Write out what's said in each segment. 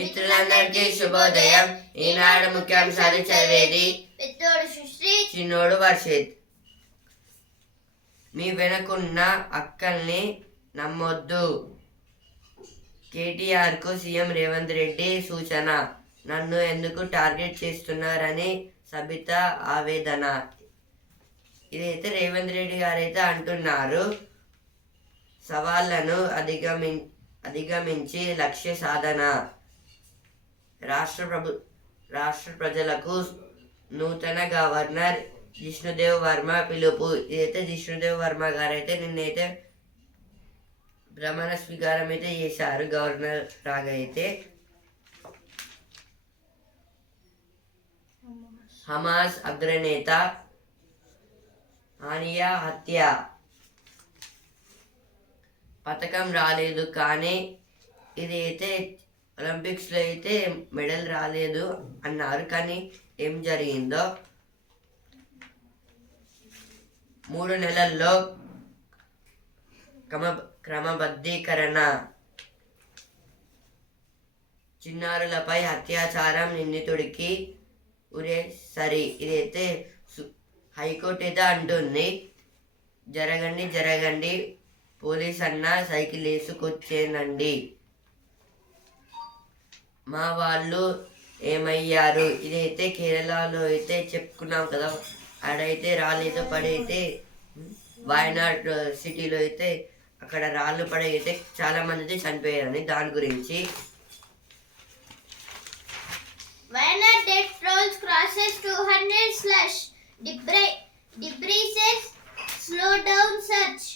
మిత్రులందరికీ శుభోదయం. ఈనాడు ముఖ్యాంశాలు చదివేది పెద్దోడు సుశ్రీ, చిన్నోడు వర్షిత్. మీ వెనకున్న అక్కల్ని నమ్మొద్దు. కేటీఆర్ కు సీఎం రేవంత్ రెడ్డి సూచన. నన్ను ఎందుకు టార్గెట్ చేస్తున్నారని సబిత ఆవేదన. ఇదైతే రేవంత్ రెడ్డి గారైతే అంటున్నారు. సవాళ్లను అధిగమించి లక్ష్య సాధన. రాష్ట్ర ప్రజలకు నూతన గవర్నర్ జిష్ణుదేవ్ వర్మ పిలుపు. ఇదైతే జిష్ణుదేవ్ వర్మ గారైతే నిన్నైతే ప్రమాణ స్వీకారం అయితే చేశారు గవర్నర్ లాగా అయితే. హమాస్ అగ్రనేత హానియా హత్య. పథకం రాలేదు కానీ ఇదైతే ఒలింపిక్స్లో అయితే మెడల్ రాలేదు అన్నారు. కానీ ఏం జరిగిందో 3 నెలల్లో క్రమబద్ధీకరణ. చిన్నారులపై అత్యాచారం నిందితుడికి ఉరే సరి. ఇదైతే హైకోర్టు అయితే అంటుంది. జరగండి పోలీస్ అన్న సైకిల్ వేసుకొచ్చేనండి. మా వాళ్ళు ఏమయ్యారు. ఇదైతే కేరళలో అయితే చెప్పుకున్నాం కదా. ఆడైతే రాళ్ళైతే పడైతే వాయనాడ్ సిటీలో అయితే అక్కడ రాళ్ళు పడి అయితే చాలా మంది అయితే చనిపోయారని దాని గురించి. Wayanad death rolls crosses 200 debris slow down search.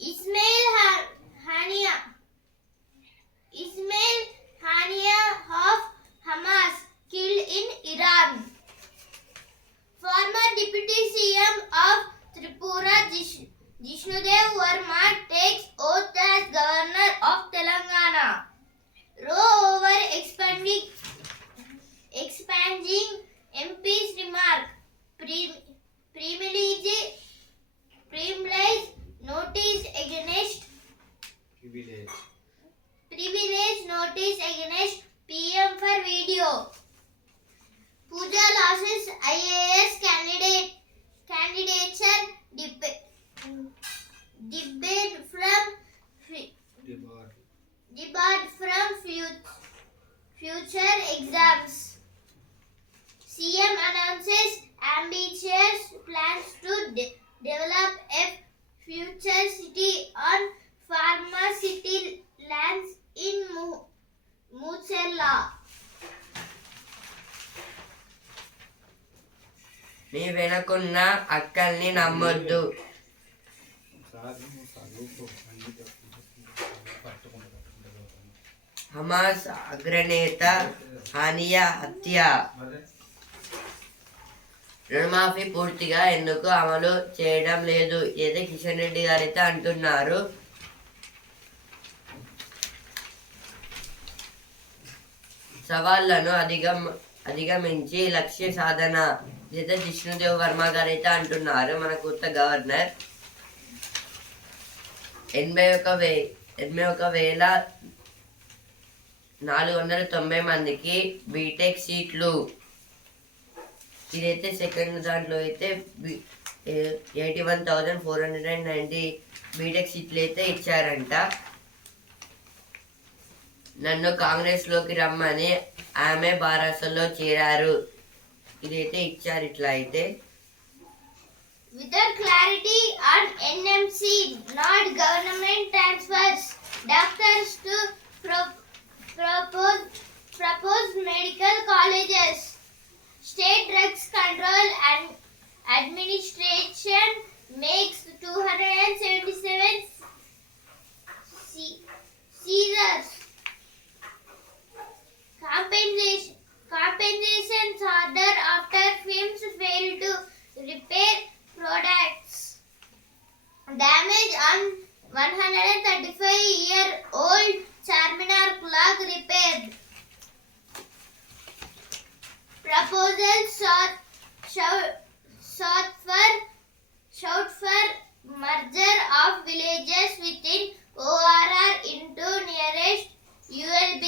Ismail Haniya of Hamas killed in Iran. Former Deputy CM of Tripura Jishnudev Verma takes oath as Governor of Telangana. Row over expanding MP's remark. Privilege notice against PM for video. Pooja loses IAS candidature debarred from future exams. CM announces ambitious plans to develop a future city on pharmaceutical lands in Mucella. మీ వెనకున్న అక్కల్ని నమ్మొద్దు. Hamas అగ్రనేత హానియా హత్య. రుణమాఫీ పూర్తిగా ఎందుకు అమలు చేయడం లేదు. ఏదో కిషన్ రెడ్డి గారైతే అంటున్నారు. సవాళ్లను అధిగమించి లక్ష్య సాధన. ఇదైతే జిష్ణుదేవ్ వర్మ గారైతే అంటున్నారు. మన కొత్త గవర్నర్ 81,490 మందికి బీటెక్ సీట్లు. ఇదైతే సెకండ్ దాంట్లో అయితే 81,490 బీటెక్ సీట్లు అయితే ఇచ్చారంట. నన్ను కాంగ్రెస్లోకి రమ్మని ఆమె బారాసలో చేరారు. ఇదైతే ఇచ్చారు. ఇట్లా అయితే Without clarity on NMC, not government transfers, doctors to propose medical colleges. State Drugs Control and Administration makes 277 seizures. Compensations order after firms fail to repair products. Damage on 135-year-old Charminar clock repaired. Proposal sought for merger of villages within ORR into nearest ULB.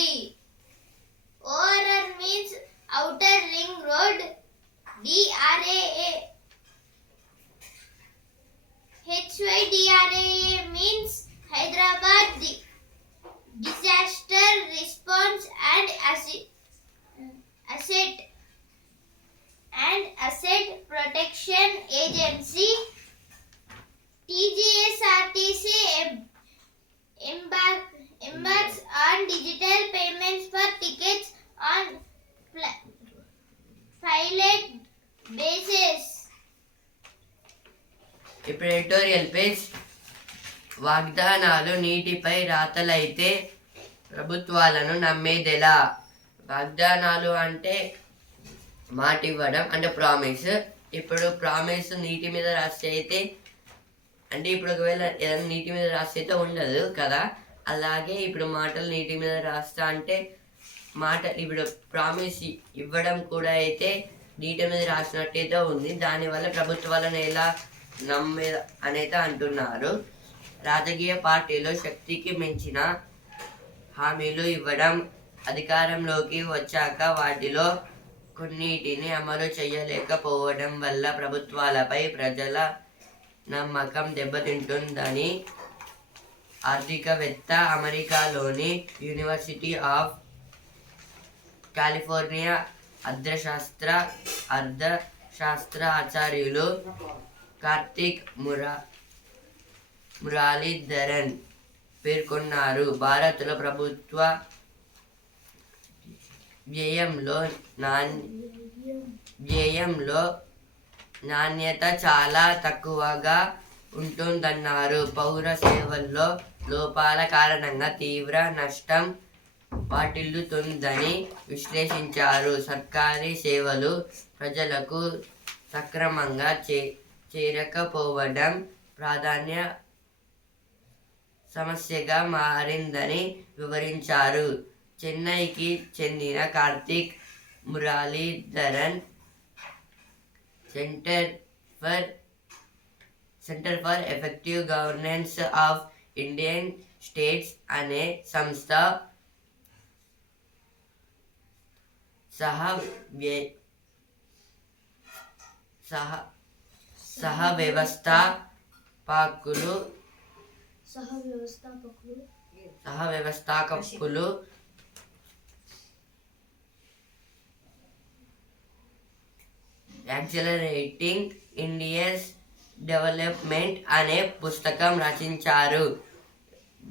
ఇప్పుడు editorial page. వాగ్దానాలు నీటిపై రాతలైతే ప్రభుత్వాలను నమ్మేదెలా? వాగ్దానాలు అంటే మాట ఇవ్వడం, అంటే promise. ఇప్పుడు ప్రామిస్ నీటి మీద రాస్తే అయితే, అంటే ఇప్పుడు ఒకవేళ ఏదైనా నీటి మీద రాస్తే అయితే ఉండదు కదా, అలాగే ఇప్పుడు మాటలు నీటి మీద రాస్తా అంటే మాట ఇప్పుడు ప్రామిస్ ఇవ్వడం కూడా అయితే నీటి మీద రాసినట్టయితే ఉంది. దానివల్ల ప్రభుత్వాలను ఎలా నమ్మే అనేది అంటున్నారు. రాజకీయ పార్టీలు శక్తికి మించిన హామీలు ఇవ్వడం, అధికారంలోకి వచ్చాక వాటిలో కొన్నిటిని అమలు చేయలేకపోవడం వల్ల ప్రభుత్వాలపై ప్రజల నమ్మకం దెబ్బతింటుందని ఆర్థికవేత్త, అమెరికాలోని యూనివర్సిటీ ఆఫ్ కాలిఫోర్నియా అర్థశాస్త్ర ఆచార్యులు కార్తిక్ మురళీధరన్ పేర్కొన్నారు. భారత్లో ప్రభుత్వ వ్యయంలో నాణ్యత చాలా తక్కువగా ఉంటుందన్నారు. పౌర సేవల్లో లోపాల కారణంగా తీవ్ర నష్టం వాటిల్లుతుందని విశ్లేషించారు. సర్కారీ సేవలు ప్రజలకు సక్రమంగా చేరకపోవడం ప్రాధాన్య సమస్యగా మారిందని వివరించారు. చెన్నైకి చెందిన Karthik Muralidharan centre for effective governance of Indian states అనే సంస్థ సహ వ్యవస్థాపకులు యాక్సిలరేటింగ్ ఇండియాస్ డెవలప్మెంట్ అనే పుస్తకం రచించారు.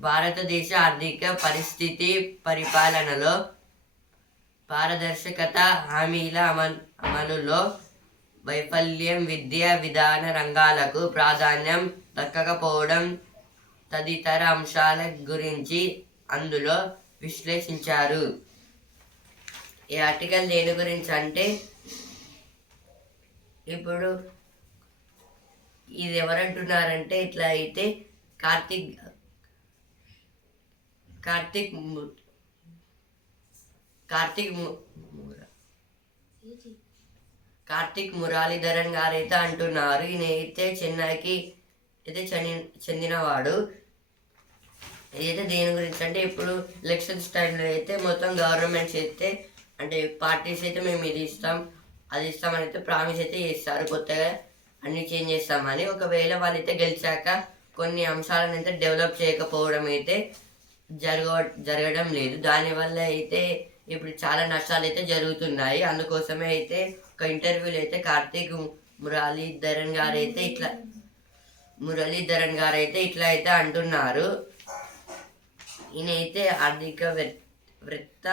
భారతదేశ ఆర్థిక పరిస్థితి, పరిపాలనలో పారదర్శకత, హామీల అమలులో వైఫల్యం, విద్యా విధాన రంగాలకు ప్రాధాన్యం దక్కకపోవడం తదితర అంశాల గురించి అందులో విశ్లేషించారు. ఈ ఆర్టికల్ దేని గురించి అంటే, ఇప్పుడు ఇది ఎవరంటున్నారంటే ఇట్లా అయితే కార్తిక్ మురళీధరన్ గారు అయితే అంటున్నారు. ఈయన అయితే చెన్నైకి అయితే చెందినవాడు. ఇదైతే దేని గురించి అంటే, ఇప్పుడు ఎలక్షన్స్ టైంలో అయితే మొత్తం గవర్నమెంట్స్ అయితే అంటే పార్టీస్ అయితే మేము ఇది ఇస్తాం అది ఇస్తామని అయితే ప్రామిస్ అయితే చేస్తారు, కొత్తగా అన్ని చేంజ్ చేస్తామని. ఒకవేళ వాళ్ళైతే గెలిచాక కొన్ని అంశాలను అయితే డెవలప్ చేయకపోవడం అయితే జరగడం లేదు. దానివల్ల అయితే ఇప్పుడు చాలా నష్టాలు అయితే జరుగుతున్నాయి. అందుకోసమే అయితే ఒక ఇంటర్వ్యూలో అయితే కార్తిక్ మురళీధరన్ గారు అయితే ఇట్లా అయితే అంటున్నారు. ఈయన అయితే ఆర్థికవేత్త,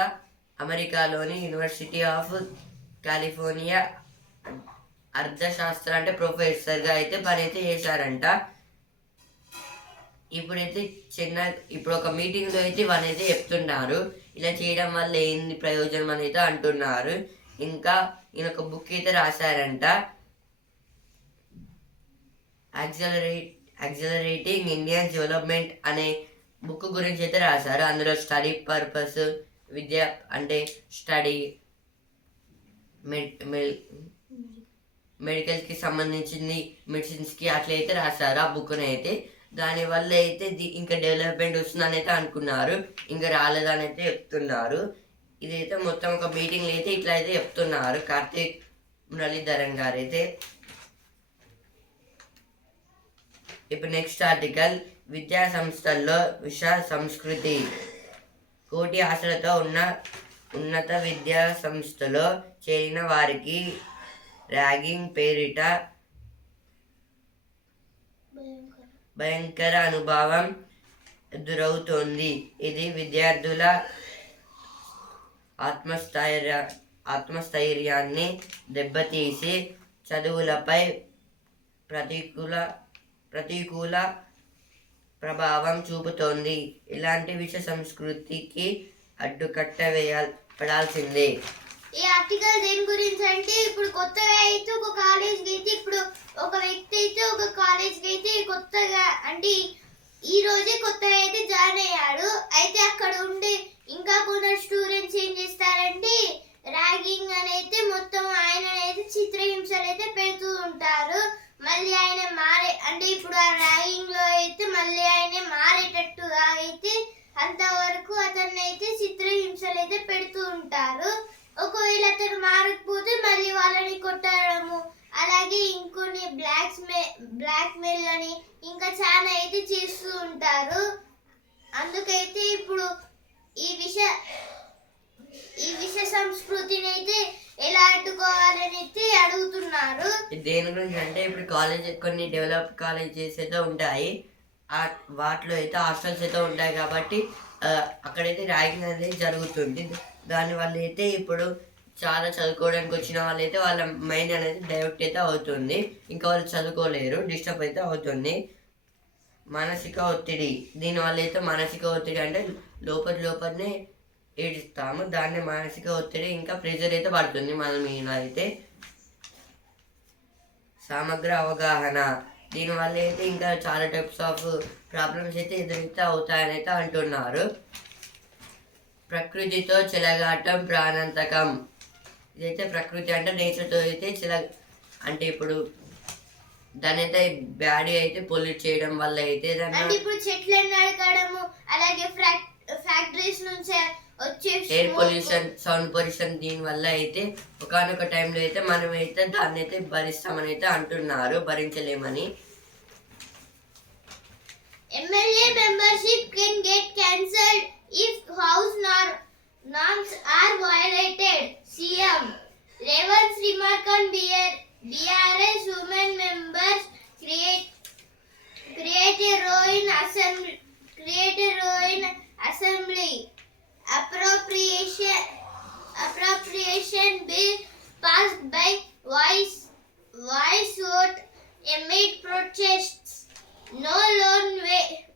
అమెరికాలోని యూనివర్సిటీ ఆఫ్ కాలిఫోర్నియా అర్థశాస్త్ర అంటే ప్రొఫెసర్గా అయితే పని అయితే చేశారంట. ఇప్పుడైతే ఇప్పుడు ఒక మీటింగ్లో అయితే ఇవన్నీ అయితే చెప్తున్నారు. ఇలా చేయడం వల్ల ఏంది ప్రయోజనం అని అయితే అంటున్నారు. ఇంకా ఈయన ఒక బుక్ అయితే రాశారంట, యాక్సిలరేటింగ్ ఇండియన్ డెవలప్మెంట్ అనే బుక్ గురించి అయితే రాశారు. అందులో స్టడీ పర్పస్, విద్య అంటే స్టడీ, మెడికల్కి సంబంధించింది, మెడిసిన్స్కి అట్లయితే రాశారు ఆ బుక్ని అయితే. దానివల్ల అయితే ఇంకా డెవలప్మెంట్ వస్తుందని అయితే అనుకున్నారు, ఇంకా రాలేదని అయితే చెప్తున్నారు. ఇదైతే మొత్తం ఒక మీటింగ్లో అయితే ఇట్లా అయితే చెప్తున్నారు కార్తిక్ మురళీధరన్ గారు అయితే. ఇప్పుడు నెక్స్ట్ ఆర్టికల్, విద్యా సంస్థల్లో విష సంస్కృతి. కోటి ఆశలతో ఉన్నత విద్యా సంస్థలో చేరిన వారికి ర్యాగింగ్ పేరిట భయంకర అనుభవం ఎదురవుతోంది. ఇది విద్యార్థుల ఆత్మస్థైర్యాన్ని దెబ్బతీసి చదువులపై ప్రతికూల ప్రతికూల ప్రభావం చూపుతోంది. ఇలాంటి విష సంస్కృతికి అడ్డుకట్ట పడాల్సిందే. ఈ ఆర్టికల్ దేని గురించి అంటే ఇప్పుడు కొత్తగా అయితే ఒక కాలేజ్కి అయితే ఇప్పుడు ఒక వ్యక్తి అయితే ఒక కాలేజ్కి అయితే కొత్తగా అంటే ఈ రోజే కొత్తగా అయితే జాయిన్ అయ్యాడు. అయితే అక్కడ ఉండి ఇంకా కొందరు స్టూడెంట్స్ ఏం చేస్తారంటే ర్యాగింగ్ అని అయితే మొత్తం ఆయన అయితే చిత్రహింసలు అయితే పెడుతూ ఉంటారు. మళ్ళీ ఆయన అంటే ఇప్పుడు ఆ ర్యాగింగ్ లో అయితే మళ్ళీ ఆయన మారేటట్టుగా అయితే అంతవరకు అతన్ని అయితే చిత్రహింసలు అయితే పెడుతూ ఉంటారు. ఒకవేళ అతను మారకపోతే మళ్ళీ వాళ్ళని కొట్టడము, అలాగే ఇంకొన్ని బ్లాక్ మెయిల్ అని ఇంకా చాలా అయితే చేస్తూ ఉంటారు. అందుకైతే ఇప్పుడు ఈ విష సంస్కృతిని అయితే ఎలా అడ్డుకోవాలని అయితే అడుగుతున్నారు. దేని గురించి అంటే ఇప్పుడు కొన్ని డెవలప్ కాలేజెస్ అయితే ఉంటాయి, వాటిలో అయితే హాస్టల్స్ అయితే ఉంటాయి కాబట్టి అక్కడైతే ర్యాగింగ్ అనేది జరుగుతుంది. దానివల్ల అయితే ఇప్పుడు చాలా చదువుకోవడానికి వచ్చిన వాళ్ళు అయితే వాళ్ళ మైండ్ అనేది డైవర్ట్ అయితే అవుతుంది, ఇంకా వాళ్ళు చదువుకోలేరు, డిస్టర్బ్ అయితే అవుతుంది. మానసిక ఒత్తిడి, దీనివల్ల అయితే మానసిక ఒత్తిడి అంటే లోపలనే ఏడుస్తాము, దాన్ని మానసిక ఒత్తిడి ఇంకా ప్రెజర్ అయితే పడుతుంది మన మీద అయితే. సమగ్ర అవగాహన, దీనివల్ల అయితే ఇంకా చాలా టైప్స్ ఆఫ్ ప్రాబ్లమ్స్ అయితే ఎదురైతే అవుతాయని అయితే అంటున్నారు. ప్రకృతితో చెలగాటం ప్రాణాంతకం, ఇదైతే ప్రకృతి అంటే నేచర్తో అయితే అంటే ఇప్పుడు దాని అయితే బ్యాడీ అయితే పొల్యూట్ చేయడం వల్ల అయితే అంటే ఇప్పుడు చెట్లను నరకడము, అలాగే ఫ్యాక్టరీస్ నుంచి వచ్చే ఎయిర్ పొల్యూషన్, సౌండ్ పొల్యూషన్, దీని వల్ల అయితే ఒకనొక టైంలో అయితే మనం అయితే దాన్ని అయితే భరిస్తామని అయితే అంటున్నారు, భరించలేమని. MLA membership can get cancelled if house norms are violated. CM Revan's remark on BRS women members create a row in assembly. Appropriation bill passed by voice vote amid protests. No loan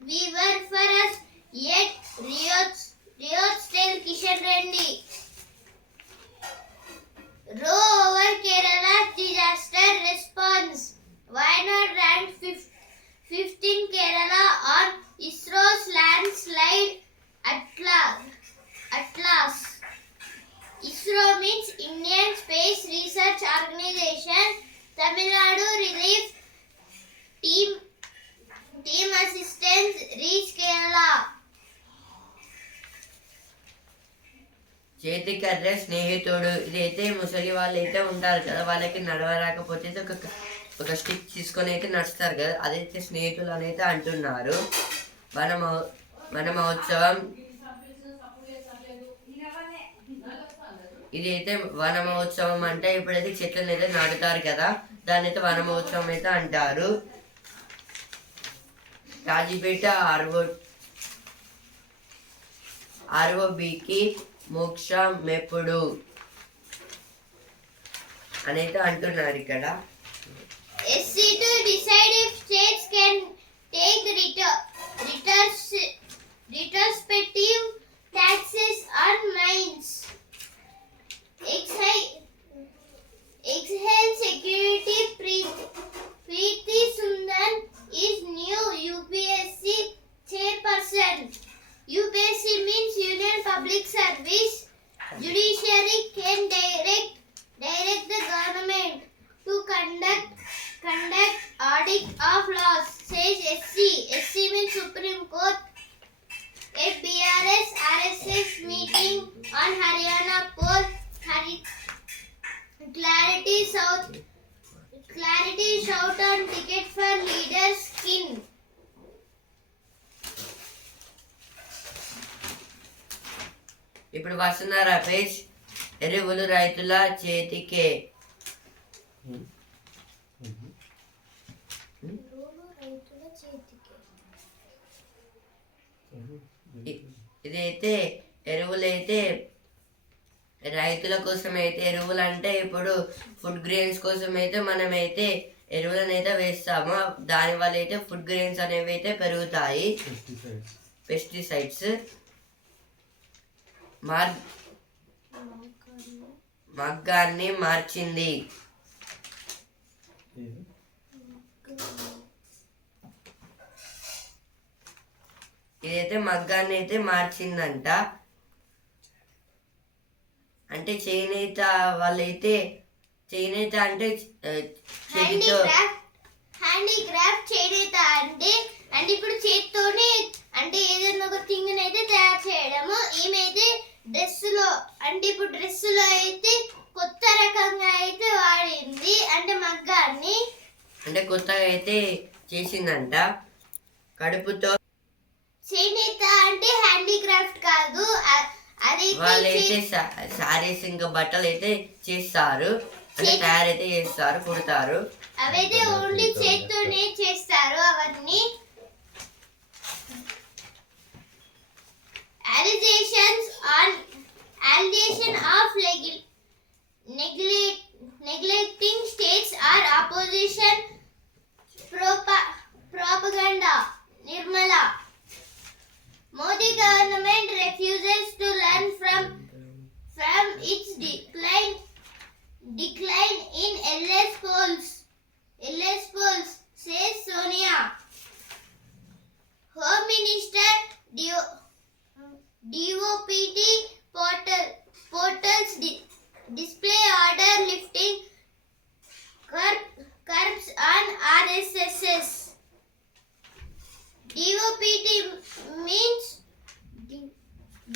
waiver for us yet. Riots tell Kishan Reddy. Row over Kerala's disaster response. Wayanad ranked 15 Kerala on ISRO's landslide atlas. ISRO means Indian Space Research Organization. Tamil Nadu relief team assistance reach Kerala. చేతికర్ర స్నేహితుడు, ఇదైతే ముసలి వాళ్ళు అయితే ఉంటారు కదా, వాళ్ళకి నడవరాకపోతే ఒక stick తీసుకొని అయితే నడుస్తారు కదా, అదైతే స్నేహితులు అని అయితే అంటున్నారు. వన మహోత్సవం, ఇదైతే వన మహోత్సవం అంటే ఇప్పుడైతే చెట్లను అయితే నాటుతారు కదా, దాన్ని అయితే వన మహోత్సవం అయితే అంటారు. రాజీపేట ఆర్ఓబికి మోక్ష మెప్పుడు అని అయితే అంటున్నారు ఇక్కడ. SC to decide if states can take retrospective taxes on mines. Exhale Security Preeti Sundan is new UPSC chairperson. UPSC means Union Public Service. Judiciary can direct the government to conduct audit of laws, says SC. SC means Supreme Court. At BRS RSS meeting on Haryana poll, clarity shout on ticket for leaders skin. ఇప్పుడు వస్తున్నారా page, ఎరువులు రైతుల చేతికే. ఇదైతే ఎరువులైతే రైతుల కోసం అయితే ఎరువులు అంటే ఇప్పుడు ఫుడ్ గ్రెయిన్స్ కోసం అయితే మనమైతే ఎరువులను అయితే వేస్తామో దానివల్ల అయితే ఫుడ్ గ్రెయిన్స్ అనేవి అయితే పెరుగుతాయి. పెస్టిసైడ్స్ మగ్గాన్ని మార్చింది. ఇదైతే మగ్గాన్ని అయితే మార్చిందంట. అంటే చేనేత వాళ్ళైతే చేనేత అంటే చేతితో హ్యాండీక్రాఫ్ట్ చేనేత అంటే ఇప్పుడు చేతితోనే అంటే ఏదైనా ఒక థింగ్ అయితే తయారు చేయడము. ఏమైతే డ్రెస్సులో అంటే ఇప్పుడు డ్రెస్సులో అయితే కొత్త రకంగా అయితే వాడింది అంటే మగ్గాన్ని అంటే కొత్తగా అయితే చేసిందంట. కడుపుతో చేనేత అంటే హ్యాండీక్రాఫ్ట్ కాదు, వాళ్ళైతే సారీస్ ఇంకా బట్టలు అయితే చేస్తారు, అంటే తయారైతే చేస్తారు, కుడతారు. అవైతే ఓన్లీ చేత్తోనే చేస్తారు అవన్నీ. Allegation of neglecting states or opposition propaganda. Nirmala. Modi government refuses to learn from its decline in LS polls, says Sonia. Home Minister DOPT portals display order lifting curbs on RSS. DOPT means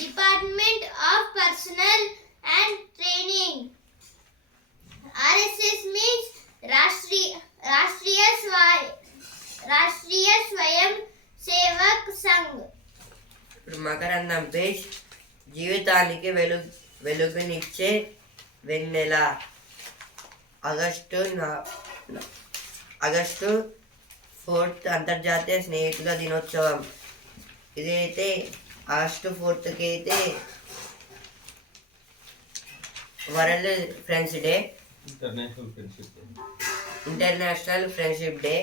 Department of Personnel and Training. RSS means Rashtriya Swayam Sevak Sangh. ఇప్పుడు మకరందం page జీవితానికి వెలుగునిచ్చే వెన్నెల. August 4 అంతర్జాతీయ స్నేహితుల దినోత్సవం. ఇదైతే August 4కి అయితే world friends day, international friendship day.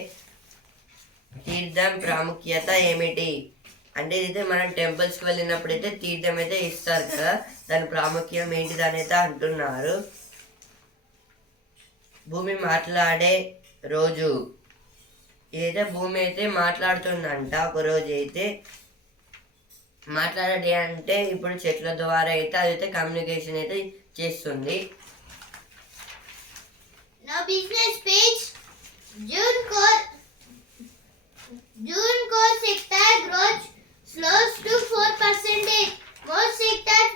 తీర్థం ప్రాముఖ్యత ఏమిటి అంటే ఇదైతే మనం టెంపుల్స్కి వెళ్ళినప్పుడు అయితే తీర్థం అయితే ఇస్తారు కదా, దాని ప్రాముఖ్యం ఏంటిది అనేది అంటున్నారు. భూమి మాట్లాడే రోజు. ఇదైతే భూమి అయితే మాట్లాడుతుందంట ఒక రోజు అయితే. మాట్లాడే అంటే ఇప్పుడు చెట్ల ద్వారా అయితే అదైతే కమ్యూనికేషన్ అయితే చేస్తుంది. Now business page. June core sector growth slows to 4%. Most sectors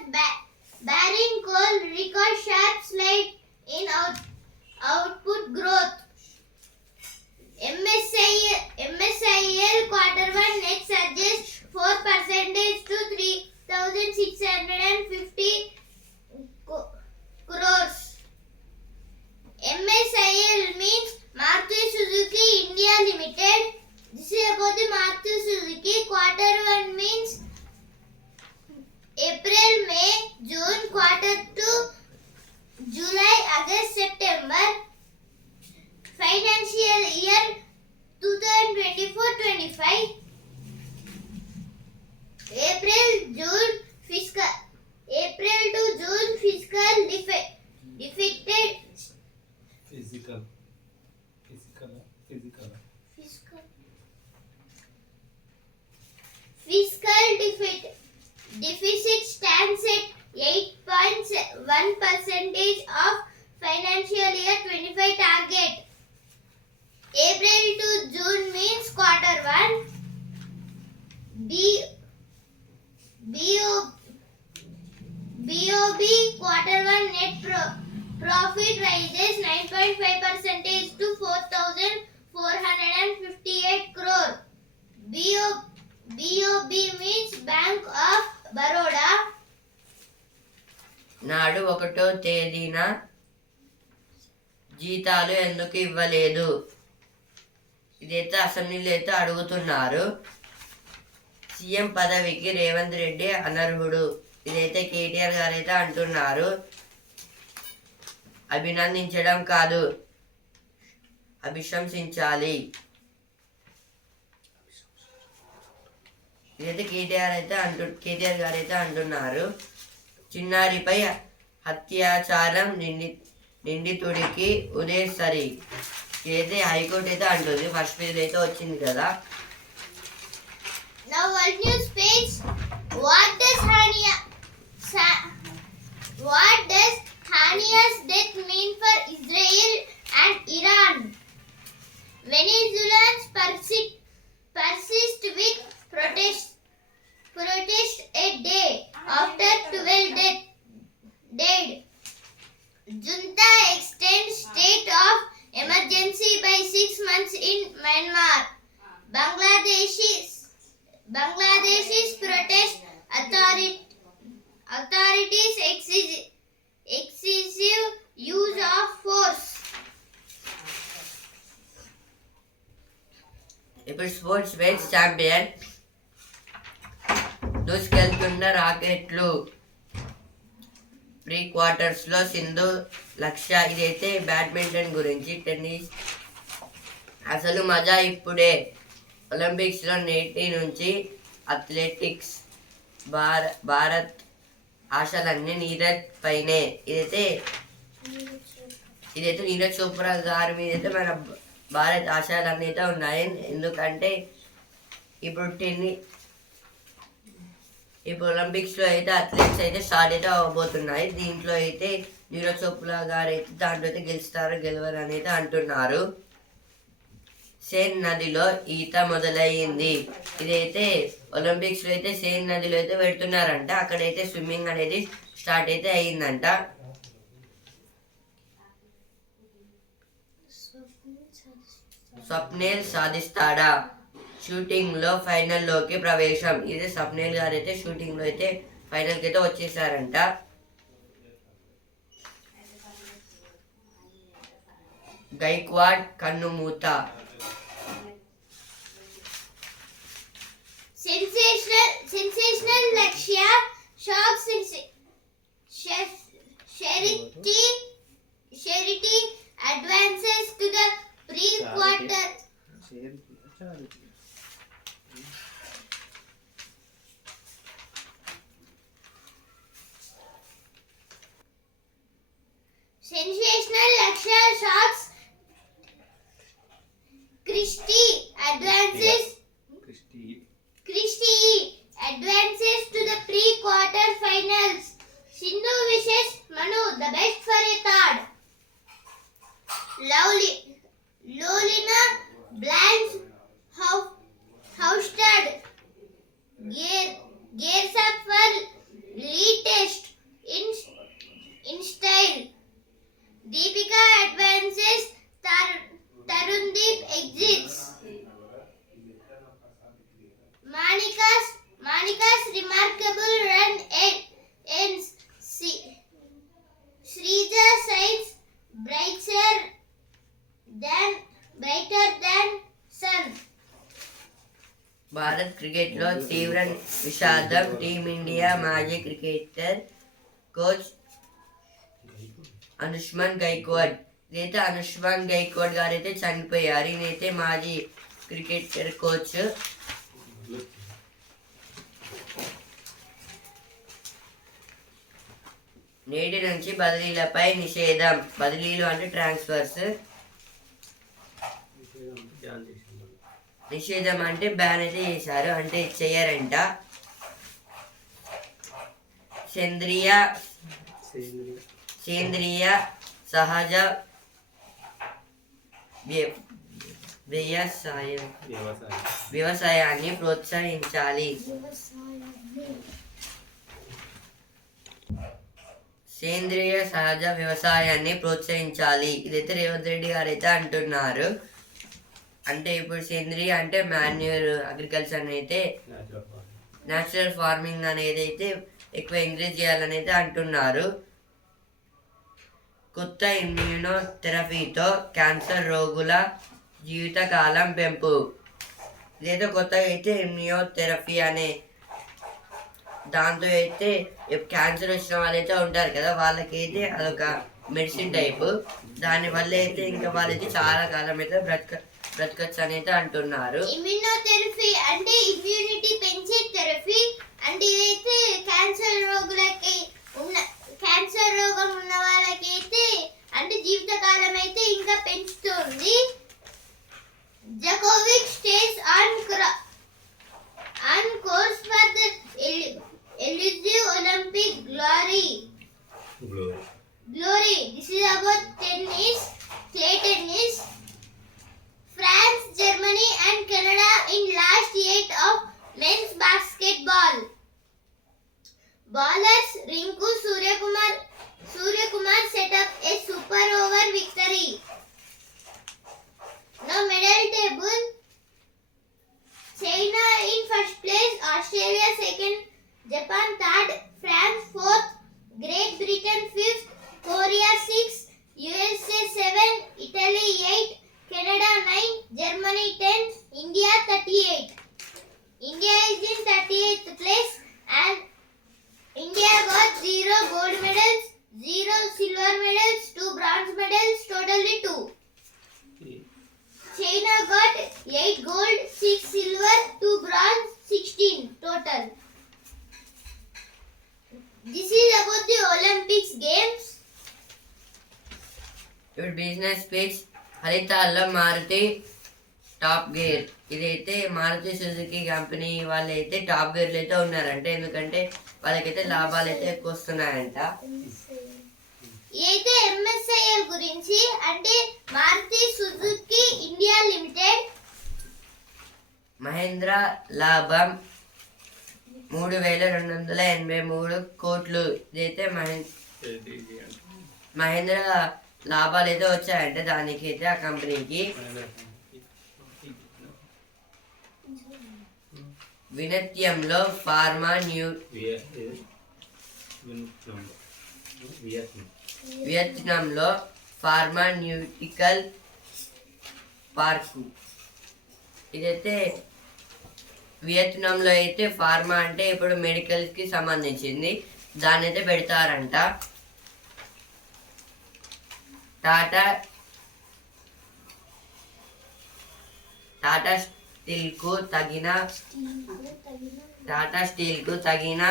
barring coal record sharp slide in output growth. MSIL Q1 net surges 4% to 3,650 crores. MSIL means Maruti Suzuki India Limited. This is about the Maruti Suzuki. Q1 means April, May, June, Q2, July, August, September. Financial year 2024-25. April to June fiscal defected physical fiscal deficit stands at 8.1% of financial year 25 target. April to June means Q1. BOB Q1 net profit rises 9.5% to 4,458 crore. BOB means Bank of Baroda. నాడు 1వ తేదీన జీతాలు ఎందుకు ఇవ్వలేదు? ఇదైతే అసెంబ్లీలో అయితే అడుగుతున్నారు. సీఎం పదవికి రేవంత్ రెడ్డి అనర్హుడు. ఇదైతే కేటీఆర్ గారు అయితే అంటున్నారు. అభినందించడం కాదు, అభిశంసించాలి. ఇదైతే కేటీఆర్ గారు అయితే అంటున్నారు. చిన్నారిపై అత్యాచారం నిందితుడికి ఉదే సరి. ఇదైతే హైకోర్టు అయితే అంటుంది. ఫస్ట్ పేజ్ అయితే వచ్చింది కదా. Now world news page. What does Hania's death mean for Israel and Iran? Venezuelans persist with protest a day after 12 dead. Junta extends state of emergency by 6 months in Myanmar. Bangladesh's protest authorities excessive use of force. ఇప్పుడు sports page champion. దూసుకెళ్తున్న రాకెట్లు. Pre quarters లో సింధు లక్ష్య. ఇదైతే badminton గురించి. Tennis. అసలు మజా ఇప్పుడే. ఒలింపిక్స్ లో నేటి నుంచి అథ్లెటిక్స్. భారత్ ఆశలన్నీ నీరజ్ పైనే. ఇదైతే నీరజ్ చోప్రా గారి మీద అయితే మన భారత్ ఆశలన్నీ అయితే ఉన్నాయి. ఎందుకంటే ఇప్పుడు ఒలింపిక్స్ లో అయితే అథ్లెట్స్ అయితే స్టార్ట్ అయితే అవ్వబోతున్నాయి. దీంట్లో అయితే నీరజ్ చోప్రా గారు అయితే దాంట్లో అయితే గెలవరు అని అయితే అంటున్నారు. సేన్ నదిలో ఈత మొదలయ్యింది. ఇదైతే ఒలింపిక్స్ లో అయితే సేన్ నదిలో అయితే పెడుతున్నారంట. అక్కడైతే స్విమ్మింగ్ అనేది స్టార్ట్ అయితే అయ్యిందంట. స్వప్నేల్ సాధిస్తాడా? షూటింగ్ లో ఫైనల్ లోకి ప్రవేశం. ఇది స్వప్నేల్ గారు అయితే షూటింగ్ లో అయితే ఫైనల్ కి అయితే వచ్చేసారంట. Gaikwad కన్నుమూత. Sensational Lakshya shocks Charity advances to the pre-quarter. Sensational Lakshya shocks Christie advances to the pre-quarter finals. Sindhu wishes Manu the best for a third. Lolina blinds Houston gears up for retest in style. Deepika advances. Tarundeep exits. Manika's remarkable run ends. Srija shines brighter than sun. Bharat cricket లో తీవ్ర విషాదం. Team India మాజీ cricketer coach అనుష్మాన్ Gaikwad. ఇదైతే అనుష్మాన్ గైక్వాడ్ గారు అయితే చనిపోయారు. ఈయనైతే మాజీ క్రికెటర్ కోచ్. నేటి నుంచి బదిలీలపై నిషేధం. బదిలీలు అంటే ట్రాన్స్ఫర్స్. నిషేధం అంటే బ్యాన్ అయితే చేశారు, అంటే చెయ్యరంట. సేంద్రియ సహజ వ్యవసాయాన్ని ప్రోత్సహించాలి. సేంద్రియ సహజ వ్యవసాయాన్ని ప్రోత్సహించాలి. ఇదైతే రేవంత్ రెడ్డి గారు అయితే అంటున్నారు. అంటే ఇప్పుడు సేంద్రియ అంటే మాన్యూర్ అగ్రికల్చర్ అయితే న్యాచురల్ ఫార్మింగ్ అనేది అయితే ఎక్కువ ఎంకరేజ్ చేయాలని అయితే అంటున్నారు. కొత్త ఇమ్యూనోథెరపీతో క్యాన్సర్ రోగుల జీవితకాలం పెంపు. ఇదైతే కొత్తగా అయితే ఇమ్యూనోథెరపీ అనే దాంతో అయితే క్యాన్సర్ వచ్చిన వాళ్ళైతే ఉంటారు కదా, వాళ్ళకైతే అదొక మెడిసిన్ టైప్. దానివల్ల అయితే ఇంకా వాళ్ళైతే చాలా కాలం అయితే బ్రతకచ్చు అని అయితే అంటున్నారు. ఇమ్యూనోథెరపీ అంటే ఇమ్యూనిటీ పెంచే థెరపీ. అంటే ఇదైతే క్యాన్సర్ రోగం ఉన్న వాళ్ళకైతే అంటే జీవితకాలం అయితే ఇంకా పెంచుతుంది. Djokovic stays on course for the elusive Olympic glory. This is about tennis, clay tennis. France, Germany and Canada in last 8 of men's basketball. Bowlers Rinku Suryakumar set up a super over victory. Now medal table. China in first place, Australia second, Japan third, France fourth, Great Britain fifth, Korea sixth, USA 7, Italy 8, Canada 9, Germany 10, India 38. India is in 38th place and India got 0 gold medals, 0 silver medals, 2 bronze medals, totally 2. China got 8 gold, 6 silver, 2 bronze, 16 total. This is about the Olympics games. ఇప్పుడు business speech ఫలితాల్లో Maruti top gear. ఇదైతే Maruti Suzuki company వాళ్ళైతే top గేర్లు అయితే ఉన్నారంట. ఎందుకంటే వాళ్ళకైతే లాభాలు అయితే ఎక్కువ వస్తున్నాయంట. ఇదైతే MSIL గురించి. అంటే Maruti Suzuki India limited. Mahindra లాభం 3,283 కోట్లు. ఇదైతే మహేంద్ర లాభాలు అయితే వచ్చాయంటే దానికి అయితే ఆ కంపెనీకి. వియత్నాంలో ఫార్మాన్యూటికల్ పార్కు. ఇదైతే వియత్నాంలో అయితే ఫార్మా అంటే ఇప్పుడు మెడికల్కి సంబంధించింది, దాన్ని అయితే పెడతారంట. టాటా స్టీల్కు తగిన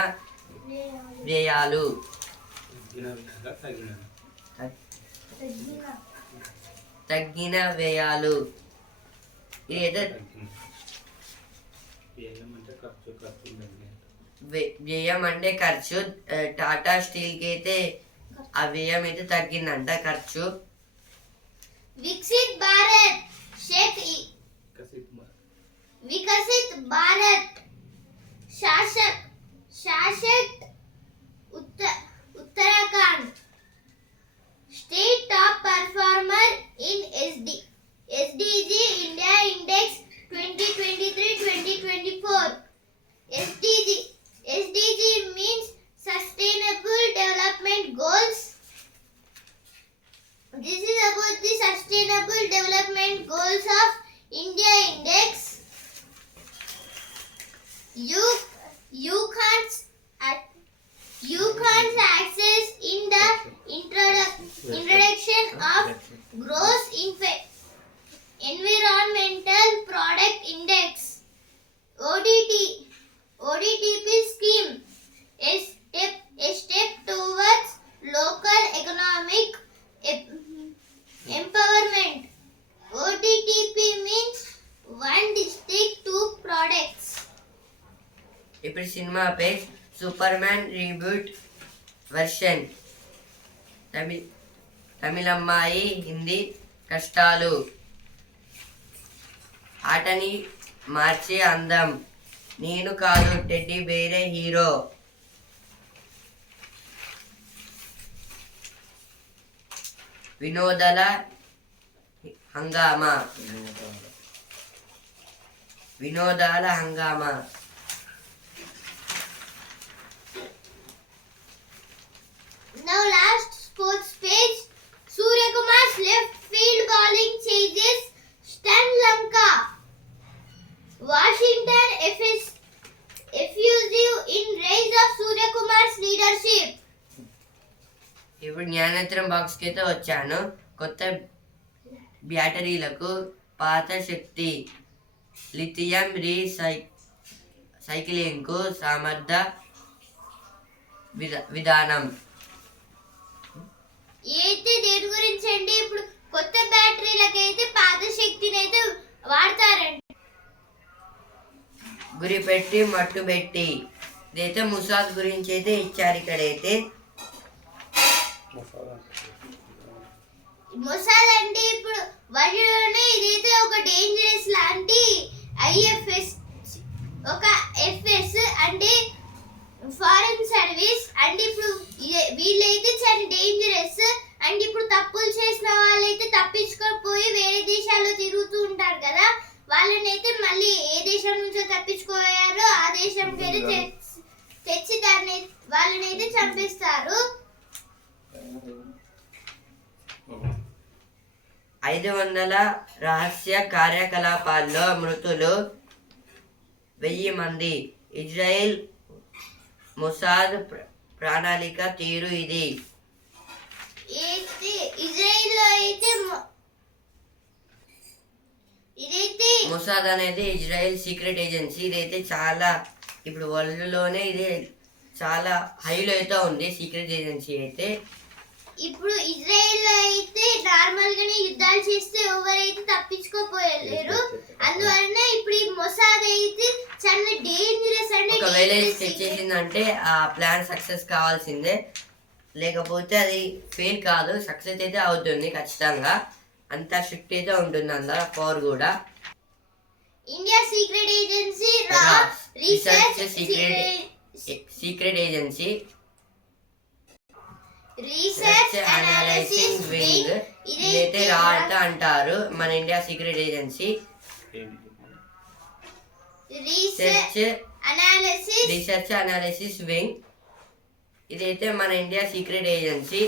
వ్యయాలు. తగ్గిన వ్యయాలు. ఇదైతే వ్యయం అంటే ఖర్చు. టాటా స్టీల్కి అయితే ఆ వ్యయం అయితే తగ్గిందంట, ఖర్చు. వికసిత్ భారత్ శాసక్ Uttarakhand state top performer in SDG India Index 2023-2024. SDG means Sustainable Development Goals. This is about the Sustainable Development Goals of India Index. You can't access in the introduction of Gross Environmental Product Index ODTP scheme, a step towards local economic empowerment. ODTP means one district, two products. ఇప్పుడు cinema page Superman reboot version. తమిళమ్మాయి, హిందీ కష్టాలు. ఆటని మార్చే అందం. నేను కాదు teddy బేరే hero. వినోదాల హంగామా. Now last sports page. Suryakumar's left field bowling changes stun Lanka. Washington effusive in rise of Suryakumar's leadership. ఇప్పుడు జ్ఞానేత్రం బాక్స్కి అయితే వచ్చాను. కొత్త బ్యాటరీలకు పాత శక్తి లిథియం సైక్లింగ్కు సమర్థ విధానం. అయితే దేని గురించి అంటే ఇప్పుడు కొత్త బ్యాటరీలకైతే పాత శక్తిని అయితే వాడతారండి. గురి పెట్టి మట్టు పెట్టి ఇదైతే ముసాద్ గురించి అయితే ఇచ్చారు. ఇక్కడైతే మొసాద్ అంటే ఇప్పుడు వాటిలోనే ఇదైతే ఒక డేంజరస్ లాంటి ఐఎఫ్ఎస్, ఒక ఎఫ్ఎస్ అంటే ఫారెన్ సర్వీస్. అంటే ఇప్పుడు వీళ్ళైతే చాలా డేంజరస్. అంటే ఇప్పుడు తప్పులు చేసిన వాళ్ళైతే తప్పించుకోపోయి వేరే దేశాల్లో తిరుగుతూ ఉంటారు కదా, వాళ్ళనైతే మళ్ళీ ఏ దేశం నుంచో తప్పించుకోయారో ఆ దేశంకి అయితే తెచ్చి దాన్ని వాళ్ళనైతే చంపేస్తారు. 500 రహస్య కార్యకలాపాల్లో మృతులు 1000 మంది. ఇజ్రాయెల్ మొసాద్ ప్రణాళిక తీరు ఇది. ఇజ్రాయెల్లో అయితే ఇదైతే మొసాద్ అనేది ఇజ్రాయెల్ సీక్రెట్ ఏజెన్సీ. ఇదైతే చాలా ఇప్పుడు వరల్డ్లోనే ఇది చాలా హైలో అయితే ఉంది సీక్రెట్ ఏజెన్సీ అయితే. ఇప్పుడు ఇజ్రాయెల్లో అయితే నార్మల్ గానే యుద్ధాలు చేస్తే ఎవరైతే తప్పించుకోపోలేరు. అందువలన ఇప్పుడు ఈ మొసాద్ అయితే చాలా డేంజరస్. అంటే ఒకవేళ తెచ్చేసిందంటే ఆ ప్లాన్ సక్సెస్ కావాల్సిందే, లేకపోతే అది ఫెయిల్ కాదు, సక్సెస్ అయితే అవుతుంది ఖచ్చితంగా. అంత స్ట్రిక్ట్ అయితే ఉంటుంది అందరూ పవర్ కూడా. India secret agency research secret agency research analysis wing. ఇదైతే రాట అంటారు మన India secret agency. Research analysis wing ఇదైతే మన ఇండియా సీక్రెట్ ఏజెన్సీ.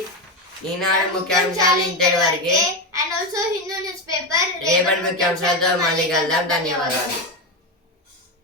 ఈనాడు ముఖ్యాంశాలు ఇంతటి వరకే. And also Hindu news paper రేపటి ముఖ్యాంశాలతో మళ్ళీ కలుద్దాం. ధన్యవాదాలు.